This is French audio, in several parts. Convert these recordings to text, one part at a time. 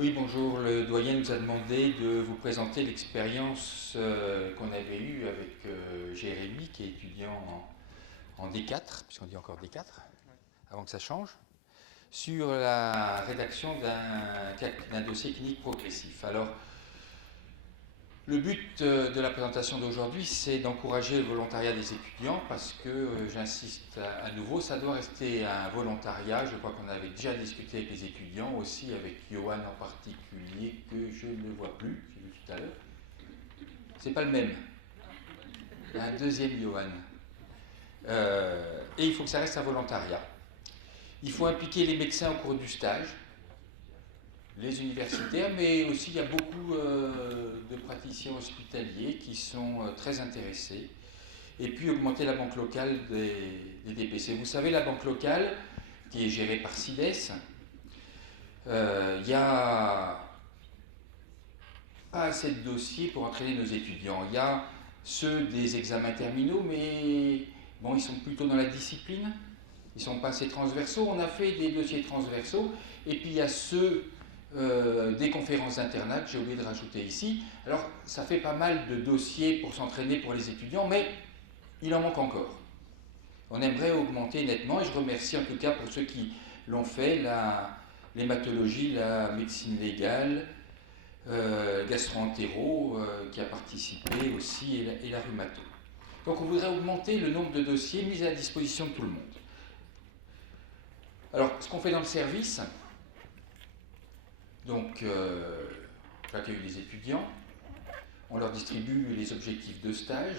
Oui, bonjour. Le doyen nous a demandé de vous présenter l'expérience qu'on avait eue avec Jérémy, qui est étudiant en D4, puisqu'on dit encore D4, avant que ça change, sur la rédaction d'un dossier clinique progressif. Alors, le but de la présentation d'aujourd'hui, c'est d'encourager le volontariat des étudiants parce que, j'insiste à nouveau, ça doit rester un volontariat. Je crois qu'on avait déjà discuté avec les étudiants, aussi avec Johan en particulier, que je ne vois plus, j'ai vu tout à l'heure. C'est pas le même. Il y a un deuxième Johan. Et il faut que ça reste un volontariat. Il faut impliquer les médecins au cours du stage, les universitaires, mais aussi il y a beaucoup de praticiens hospitaliers qui sont très intéressés. Et puis augmenter la banque locale des DPC. Vous savez, la banque locale, qui est gérée par CIDES, il n'y a pas assez de dossiers pour entraîner nos étudiants. Il y a ceux des examens terminaux, mais bon, ils sont plutôt dans la discipline. Ils ne sont pas assez transversaux. On a fait des dossiers transversaux. Et puis il y a ceux des conférences d'internat, que j'ai oublié de rajouter ici. Alors, ça fait pas mal de dossiers pour s'entraîner pour les étudiants, mais il en manque encore. On aimerait augmenter nettement, et je remercie en tout cas pour ceux qui l'ont fait, l'hématologie, la médecine légale, gastro-entéro, qui a participé aussi, et la rhumato. Donc on voudrait augmenter le nombre de dossiers mis à la disposition de tout le monde. Alors, ce qu'on fait dans le service, donc j'accueille les étudiants, on leur distribue les objectifs de stage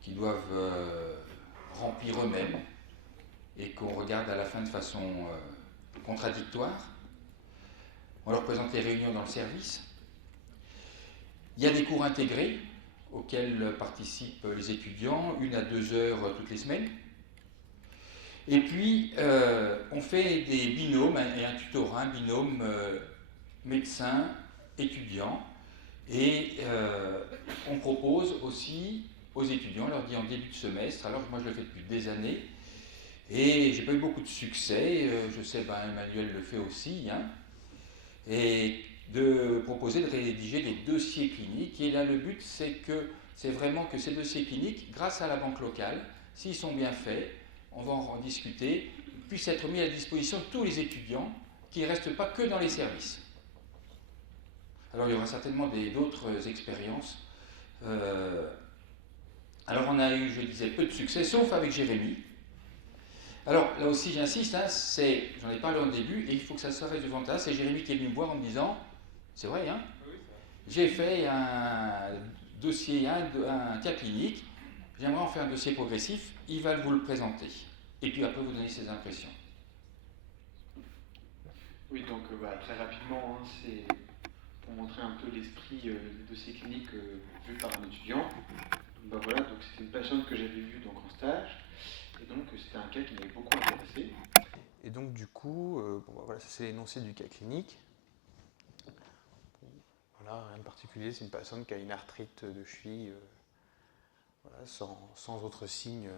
qu'ils doivent remplir eux-mêmes et qu'on regarde à la fin de façon contradictoire. On leur présente les réunions dans le service. Il y a des cours intégrés auxquels participent les étudiants, 1 à 2 heures toutes les semaines. Et puis, on fait des binômes et un tutorat, un binôme médecin-étudiant. Et on propose aussi aux étudiants, on leur dit en début de semestre, alors moi je le fais depuis des années, et j'ai pas eu beaucoup de succès, je sais, Emmanuel le fait aussi, hein, et de proposer de rédiger des dossiers cliniques. Et là, le but, c'est vraiment que ces dossiers cliniques, grâce à la banque locale, s'ils sont bien faits, on va en discuter, puissent être mis à la disposition de tous les étudiants, qui ne restent pas que dans les services. Alors, il y aura certainement d'autres expériences. Alors, on a eu, je disais, peu de succès, sauf avec Jérémy. Alors, là aussi, j'insiste, hein, j'en ai parlé au début, et il faut que ça reste devant toi. C'est Jérémy qui est venu me voir en me disant, c'est vrai, hein, j'ai fait un dossier, un cas clinique, j'aimerais en faire un dossier progressif, il va vous le présenter. Et puis après, vous donner ses impressions. Oui, donc très rapidement, hein, c'est pour montrer un peu l'esprit des dossiers cliniques vus par un étudiant. Donc, voilà, donc c'était une patiente que j'avais vue donc, en stage, et donc c'était un cas qui m'avait beaucoup intéressé. Et donc du coup, voilà, ça c'est l'énoncé du cas clinique. Voilà, rien de particulier, c'est une personne qui a une arthrite de cheville voilà, sans autres signes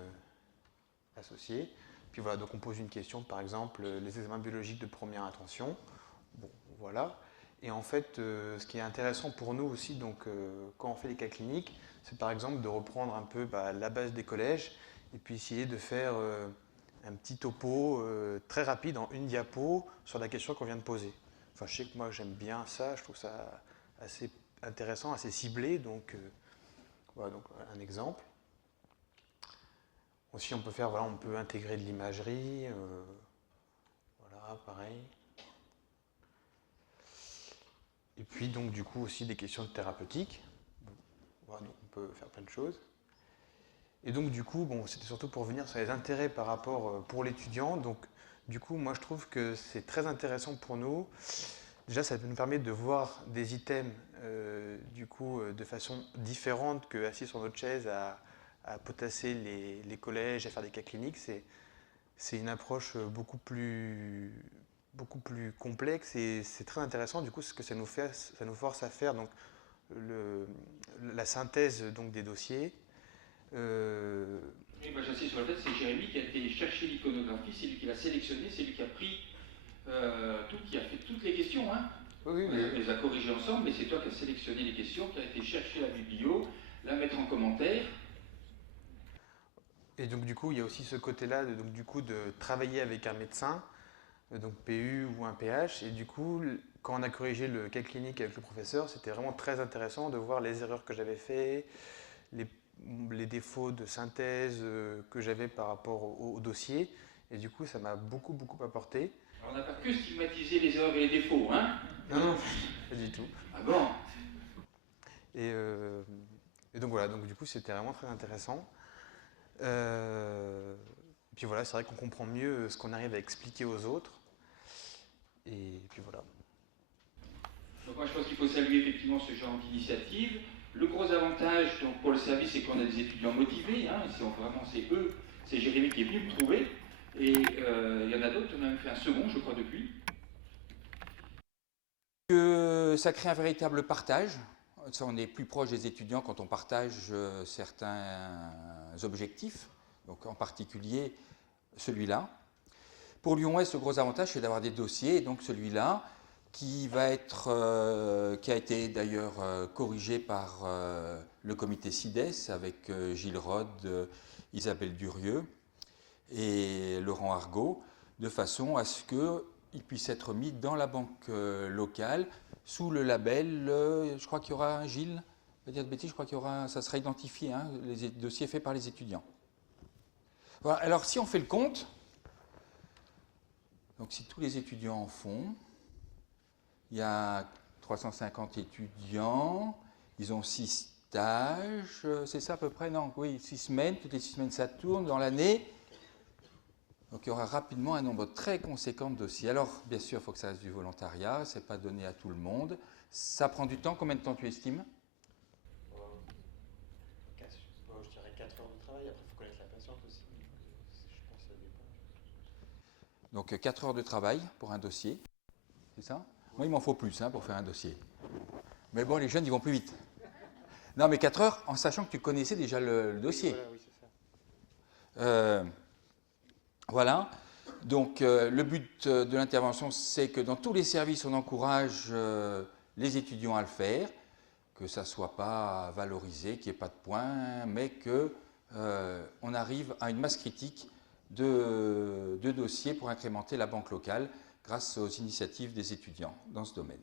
associés. Puis voilà, donc on pose une question, par exemple, les examens biologiques de première intention. Bon, voilà. Et en fait, ce qui est intéressant pour nous aussi, donc, quand on fait les cas cliniques, c'est par exemple de reprendre un peu la base des collèges et puis essayer de faire un petit topo très rapide en une diapo sur la question qu'on vient de poser. Enfin, je sais que moi j'aime bien ça, je trouve ça assez intéressant, assez ciblé. Donc, voilà donc, un exemple. Aussi, on peut faire, voilà, on peut intégrer de l'imagerie. Voilà, pareil. Et puis, donc, du coup, aussi des questions de thérapeutique. Voilà, donc on peut faire plein de choses. Et donc, du coup, bon, c'était surtout pour venir sur les intérêts par rapport pour l'étudiant. Donc, du coup, moi, je trouve que c'est très intéressant pour nous. Déjà, ça nous permet de voir des items, du coup, de façon différente que assis sur notre chaise à potasser les collèges, à faire des cas cliniques. C'est une approche beaucoup plus complexe et c'est très intéressant. Du coup, ce que ça nous force à faire donc, la synthèse donc, des dossiers. Oui, moi j'insiste sur le fait, c'est Jérémy qui a été chercher l'iconographie, c'est lui qui l'a sélectionné, c'est lui qui a pris qui a fait toutes les questions, hein. Oui, On les a corrigées ensemble, mais c'est toi qui as sélectionné les questions, qui as été chercher la biblio, la mettre en commentaire. Et donc du coup, il y a aussi ce côté-là de travailler avec un médecin, donc PU ou un PH. Et du coup, quand on a corrigé le cas clinique avec le professeur, c'était vraiment très intéressant de voir les erreurs que j'avais faites, les défauts de synthèse que j'avais par rapport au dossier. Et du coup, ça m'a beaucoup apporté. Alors, on n'a pas que stigmatisé les erreurs et les défauts, hein? Non, pas du tout. Ah bon? Et donc voilà, donc du coup, c'était vraiment très intéressant. Puis voilà, c'est vrai qu'on comprend mieux ce qu'on arrive à expliquer aux autres. Et puis voilà. Donc moi je pense qu'il faut saluer effectivement ce genre d'initiative. Le gros avantage donc, pour le service, c'est qu'on a des étudiants motivés. Hein, c'est eux, c'est Jérémy qui est venu me trouver. Et il y en a d'autres, on a même fait un second, je crois, depuis. Ça crée un véritable partage. Ça, on est plus proche des étudiants quand on partage certains objectifs, donc en particulier celui-là. Pour Lyon-Ouest, le gros avantage, c'est d'avoir des dossiers, et donc celui-là, qui a été d'ailleurs corrigé par le comité CIDES avec Gilles Rode, Isabelle Durieux et Laurent Argot, de façon à ce qu'il puisse être mis dans la banque locale sous le label, je crois qu'il y aura, Gilles, pas dire de bêtises, je crois qu'il y aura, ça sera identifié, hein, les dossiers faits par les étudiants. Voilà, alors si on fait le compte, donc si tous les étudiants en font, il y a 350 étudiants, ils ont 6 stages, c'est ça à peu près? Non, oui, 6 semaines, toutes les 6 semaines ça tourne dans l'année. Donc il y aura rapidement un nombre très conséquent de dossiers. Alors, bien sûr, il faut que ça reste du volontariat, ce n'est pas donné à tout le monde. Ça prend du temps, combien de temps tu estimes? Je dirais 4 heures de travail, après il faut connaître la patiente aussi. Je pense que ça dépend. Donc 4 heures de travail pour un dossier, c'est ça? Moi, il m'en faut plus pour faire un dossier. Mais bon, les jeunes, ils vont plus vite. Non, mais 4 heures en sachant que tu connaissais déjà le dossier. Oui, voilà, oui, c'est ça. Voilà. Donc, le but de l'intervention, c'est que dans tous les services, on encourage les étudiants à le faire, que ça ne soit pas valorisé, qu'il n'y ait pas de points, mais qu'on arrive à une masse critique de dossiers pour incrémenter la banque locale grâce aux initiatives des étudiants dans ce domaine.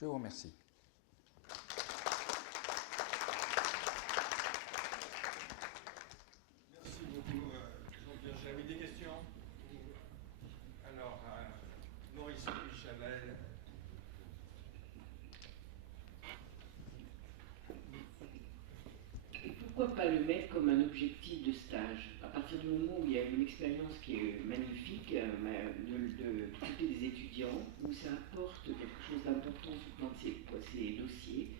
Je vous remercie. Merci beaucoup. J'avais des questions. Alors, Maurice Chavel. Pourquoi pas le mettre comme un objectif de stage? À partir du moment où il y a une expérience qui est magnifique de côté des étudiants, où ça apporte quelque chose d'important sur le plan de ces dossiers,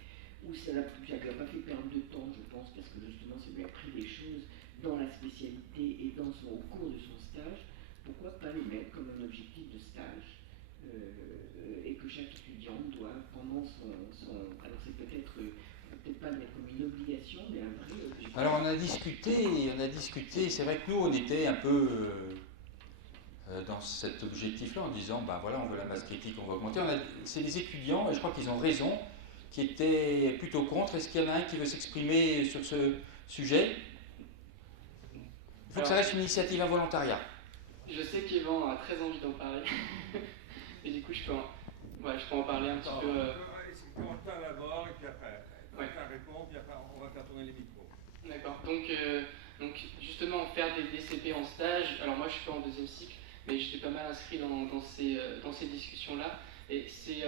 où ça ne lui a pas fait perdre de temps, je pense, parce que justement ça lui a appris des choses dans la spécialité et au cours de son stage. Pourquoi pas le mettre comme un objectif de stage et que chaque étudiant doit, pendant alors c'est peut-être pas le mettre comme une obligation, mais un vrai objectif. Alors on a discuté, c'est vrai que nous on était un peu dans cet objectif-là en disant, ben voilà, on veut la masse critique, on va augmenter. C'est les étudiants, et je crois qu'ils ont raison, qui étaient plutôt contre. Est-ce qu'il y en a un qui veut s'exprimer sur ce sujet? Il faut que ça reste une initiative, un volontariat. Je sais qu'Yvan a très envie d'en parler, et du coup je peux en parler un petit peu. Quentin d'abord, et puis après, Quentin répond, puis après on va faire tourner les micros. D'accord, donc justement faire des DCP en stage, alors moi je suis pas en deuxième cycle, mais j'étais pas mal inscrit dans ces discussions-là, et c'est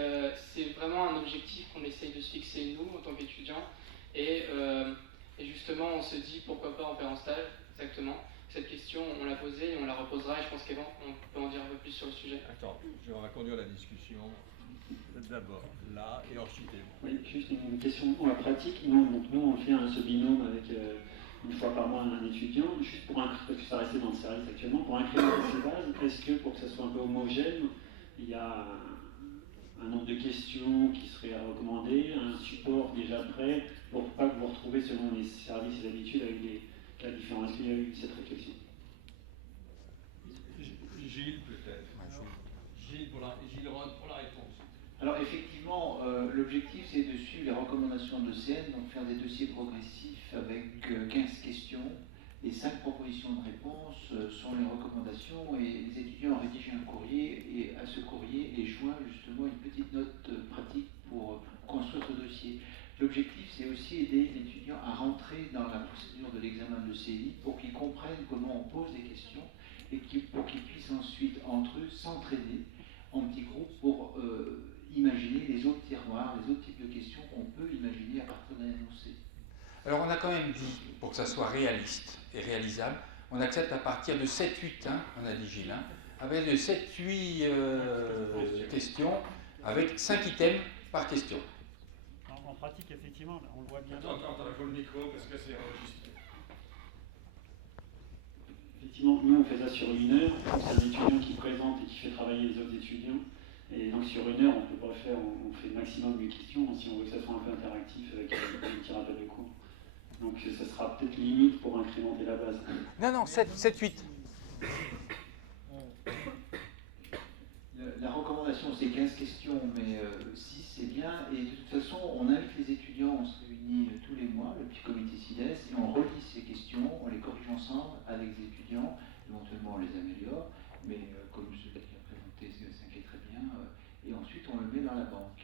vraiment un objectif qu'on essaye de se fixer nous en tant qu'étudiants, et justement on se dit pourquoi pas en faire en stage, exactement. Cette question, on l'a posée et on la reposera, et je pense qu'Evan, on peut en dire un peu plus sur le sujet. Attends, on va conduire la discussion d'abord là et ensuite. Oui, juste une question pour la pratique. Nous on fait ce binôme avec une fois par mois un étudiant, juste parce que ça restait dans le service actuellement, pour incrémenter ces bases, est-ce que pour que ça soit un peu homogène, il y a un nombre de questions qui seraient à recommander, un support déjà prêt, pour pas que vous retrouvez selon les services et habitudes avec la différence? Est-ce qu'il y a eu cette réflexion? Gilles peut-être. Gilles Rode pour la réponse. Alors effectivement, l'objectif c'est de suivre les recommandations de l'OCN, donc faire des dossiers progressifs avec 15 questions et 5 propositions de réponse sont les recommandations et les étudiants ont rédigé un courrier et à ce courrier est joint justement une petite note pratique pour construire ce dossier. L'objectif c'est aussi aider l'étudiant à rentrer dans la procédure de l'examen de CI pour qu'ils comprennent comment on pose des questions et pour qu'ils puissent ensuite entre eux s'entraider en petits groupes pour imaginer les autres tiroirs, les autres types de questions qu'on peut imaginer à partir d'un énoncé. Alors on a quand même dit, pour que ça soit réaliste et réalisable, on accepte à partir de 7-8, hein, on a dit Gilles, hein, avec de 7-8 questions, avec 5 items par question. En pratique, effectivement, on le voit bien. Attends, il faut le micro parce que c'est enregistré. Effectivement, nous on fait ça sur 1 heure, c'est un étudiant qui présente et qui fait travailler les autres étudiants. Et donc sur 1 heure, on peut pas faire, on fait le maximum de questions si on veut que ça soit un peu interactif avec un petit rappel de cours. Donc ça sera peut-être limite pour incrémenter la base. Non, 7-8. La recommandation c'est 15 questions, mais 6 c'est bien. Et de toute façon, on invite les étudiants, on se réunit tous les mois, le petit comité CIDES, et on relit ces questions, on les corrige ensemble avec les étudiants, éventuellement on les améliore, mais comme celui qui a présenté s'inquiète très bien, et ensuite on le met dans la banque.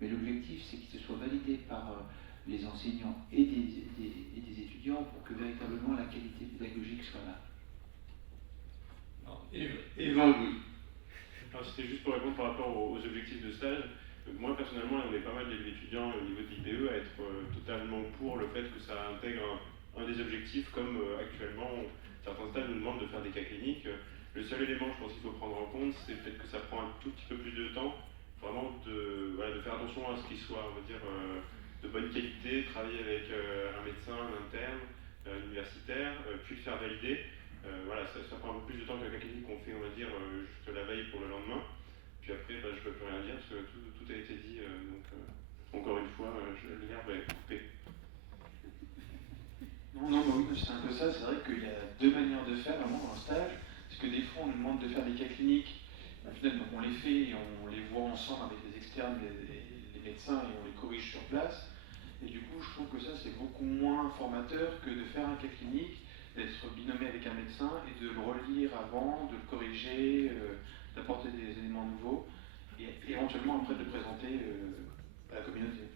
Mais l'objectif c'est qu'il soit validé par les enseignants et des étudiants pour que véritablement la qualité pédagogique soit là. Yvan, oui. Alors c'était juste pour répondre par rapport aux objectifs de stage. Moi personnellement, on est pas mal d'étudiants au niveau de l'IPE à être totalement pour le fait que ça intègre un des objectifs, comme actuellement certains stages nous demandent de faire des cas cliniques. Le seul élément je pense qu'il faut prendre en compte, c'est le fait que ça prend un tout petit peu plus de temps, vraiment de faire attention à ce qu'il soit, on va dire, de bonne qualité, travailler avec un médecin, un interne, universitaire, puis le faire valider. Ça prend un peu plus de temps que la clinique qu'on fait, on va dire, juste la veille pour le lendemain. Puis après, je ne peux plus rien dire parce que tout a été dit. Encore une fois, l'herbe est coupée. Non, oui, c'est un peu ça. C'est vrai qu'il y a 2 manières de faire vraiment dans le stage. Parce que des fois, on nous demande de faire des cas cliniques. Au final, donc, on les fait et on les voit ensemble avec les externes, les médecins, et on les corrige sur place. Et du coup, je trouve que ça, c'est beaucoup moins formateur que de faire un cas clinique, d'être binômé avec un médecin et de le relire avant, de le corriger, d'apporter des éléments nouveaux et éventuellement après de le présenter à la communauté.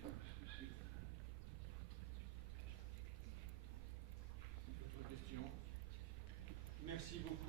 D'autres questions ? Merci beaucoup.